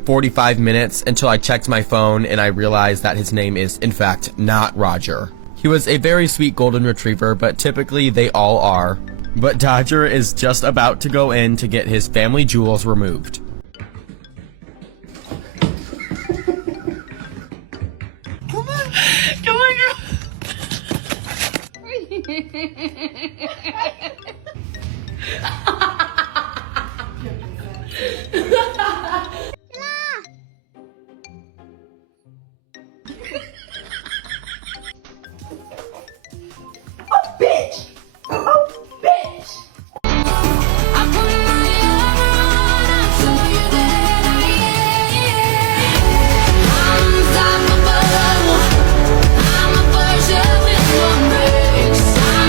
45 minutes until I checked my phone and I realized that his name is, in fact, not Roger. He was a very sweet golden retriever, but typically they all are. But Dodger is just about to go in to get his family jewels removed.